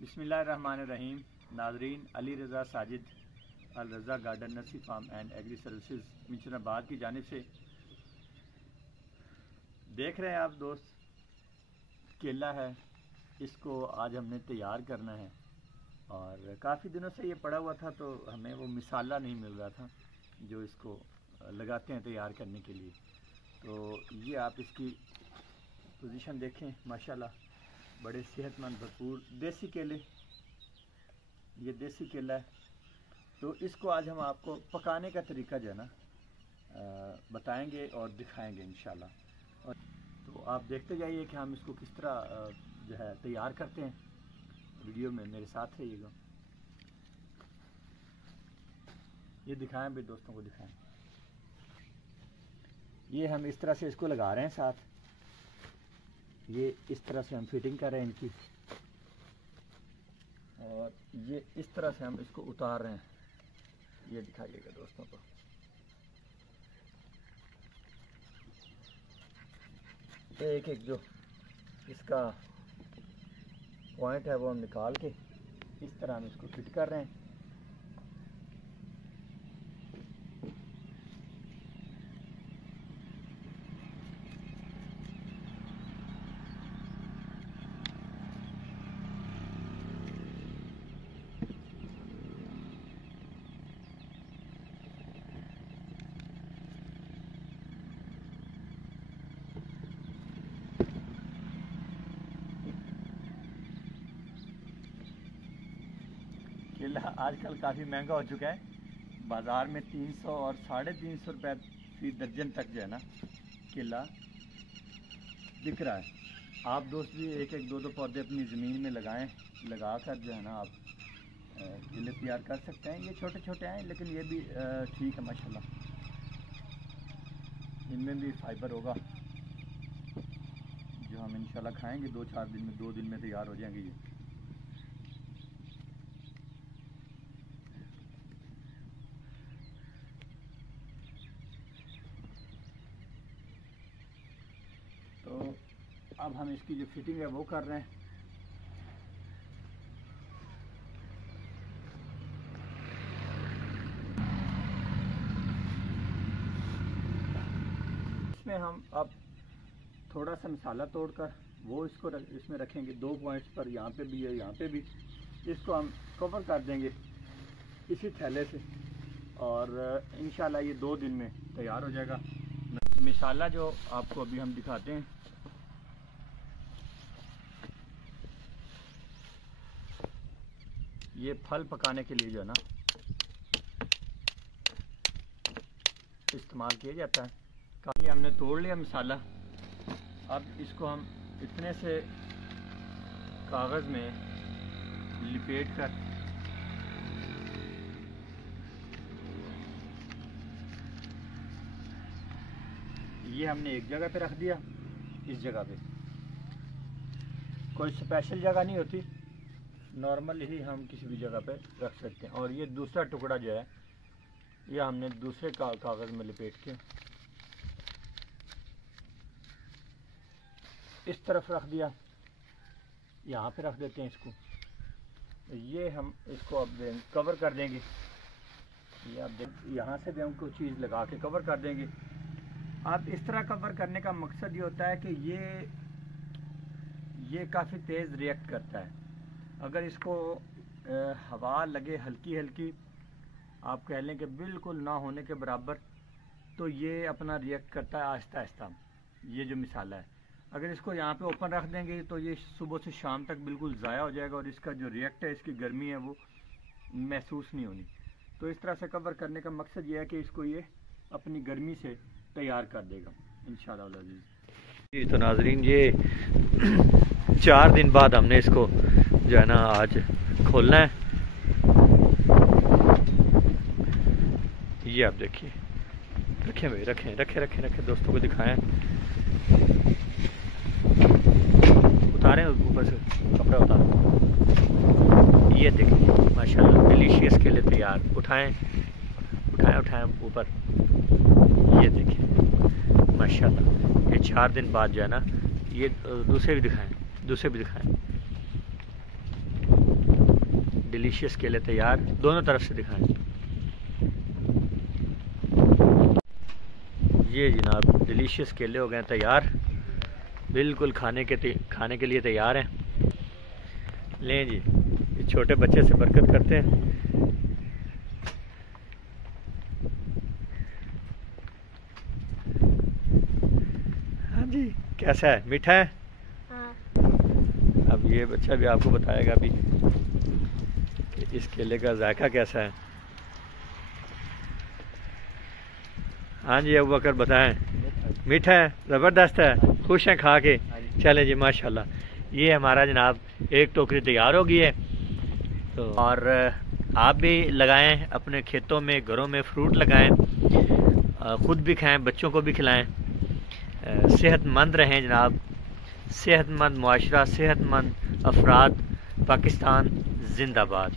बिस्मिल्लाहिर्रहमानिर्रहीम। नाजरीन, Ali Raza Sajid Al Raza garden nursery farm and agri services Minchinabad की जानिब से देख रहे हैं आप दोस्त, केला है, इसको आज हमने तैयार करना है। और काफ़ी दिनों से ये पड़ा हुआ था तो हमें वो मिसाला नहीं मिल रहा था जो इसको लगाते हैं तैयार करने के लिए। तो ये आप इसकी पोजीशन देखें, माशाल्लाह बड़े सेहतमंद भरपूर देसी केले, ये देसी केला है। तो इसको आज हम आपको पकाने का तरीका जो है ना बताएंगे और दिखाएंगे इंशाल्लाह। और तो आप देखते जाइए कि हम इसको किस तरह जो है तैयार करते हैं। वीडियो में मेरे साथ रहिएगा। ये दिखाएं भी, दोस्तों को दिखाएं। ये हम इस तरह से इसको लगा रहे हैं साथ, ये इस तरह से हम फिटिंग कर रहे हैं इनकी, और ये इस तरह से हम इसको उतार रहे हैं। ये दिखाइएगा दोस्तों को। एक एक जो इसका पॉइंट है वो हम निकाल के इस तरह हम इसको फिट कर रहे हैं। केला आजकल काफ़ी महंगा हो चुका है। बाज़ार में 300 और 350 रुपये फी दर्जन तक जो है ना केला बिक रहा है। आप दोस्त भी एक एक दो पौधे अपनी ज़मीन में लगाएं, लगा कर जो है ना आप केले तैयार कर सकते हैं। ये छोटे छोटे हैं लेकिन ये भी ठीक है माशाल्लाह। इनमें भी फाइबर होगा जो हम इंशाल्लाह खाएंगे। 2-4 दिन में, 2 दिन में तैयार हो जाएंगे ये। तो अब हम इसकी जो फिटिंग है वो कर रहे हैं। इसमें हम अब थोड़ा सा मसाला तोड़कर वो इसको इसमें रखेंगे 2 पॉइंट्स पर, यहाँ पे भी है, यहाँ पे भी। इसको हम कवर कर देंगे इसी थैले से और इंशाल्लाह ये 2 दिन में तैयार हो जाएगा। मसाला जो आपको अभी हम दिखाते हैं, ये फल पकाने के लिए जो है ना इस्तेमाल किया जाता है। काफ़ी हमने तोड़ लिया मसाला। अब इसको हम इतने से कागज़ में लिपेट कर ये हमने एक जगह पे रख दिया। इस जगह पे कोई स्पेशल जगह नहीं होती, नॉर्मल ही हम किसी भी जगह पे रख सकते हैं। और ये दूसरा टुकड़ा जो है ये हमने दूसरे कागज़ में लिपेट के इस तरफ रख दिया। यहाँ पे रख देते हैं इसको। ये हम इसको अब कवर कर देंगे। ये आप यहाँ से भी हम कोई चीज़ लगा के कवर कर देंगे। अब इस तरह कवर करने का मकसद ये होता है कि ये काफ़ी तेज़ रिएक्ट करता है। अगर इसको हवा लगे हल्की हल्की, आप कह लें कि बिल्कुल ना होने के बराबर, तो ये अपना रिएक्ट करता है आहिस्ता आहिस्ता। ये जो मिसाला है, अगर इसको यहाँ पे ओपन रख देंगे तो ये सुबह से शाम तक बिल्कुल ज़ाया हो जाएगा और इसका जो रिएक्ट है, इसकी गर्मी है वो महसूस नहीं होनी। तो इस तरह से कवर करने का मकसद ये है कि इसको ये अपनी गर्मी से तैयार कर देगा इंशाअल्लाह अज़ीज़। जी तो नाजरीन, ये 4 दिन बाद हमने इसको जो है ना आज खोलना है। ये आप देखिए, रखें भाई, रखें रखें रखें रखें, दोस्तों को दिखाएं। उतारें ऊपर से कपड़ा उतारें। ये देखिए माशाल्लाह डिलीशियस केले तैयार। उठाएं उठाएं उठाएं ऊपर। ये देखिए माशाल्लाह, ये 4 दिन बाद जो है ना, ये दूसरे भी दिखाएं, दूसरे भी दिखाएं। डिलीशियस केले तैयार, दोनों तरफ से दिखाएं। ये जनाब डिलीशियस केले हो गए तैयार, बिल्कुल खाने के लिए तैयार हैं। लें जी, इस छोटे बच्चे से बरकत करते हैं। हाँ जी, कैसा है, मीठा है? हाँ। अब ये बच्चा भी आपको बताएगा अभी कि इस केले का जायका कैसा है। हाँ जी अबू बकर बताएं। मीठा है, ज़बरदस्त है, खुश हैं खा के? चले जी माशाल्लाह। ये हमारा जनाब एक टोकरी तैयार हो गई है। तो और आप भी लगाएं अपने खेतों में, घरों में फ्रूट लगाएं, ख़ुद भी खाएं, बच्चों को भी खिलाएं। सेहतमंद रहें जनाब, सेहतमंद मुआशरा, सेहतमंद अफराद, पाकिस्तान जिंदाबाद।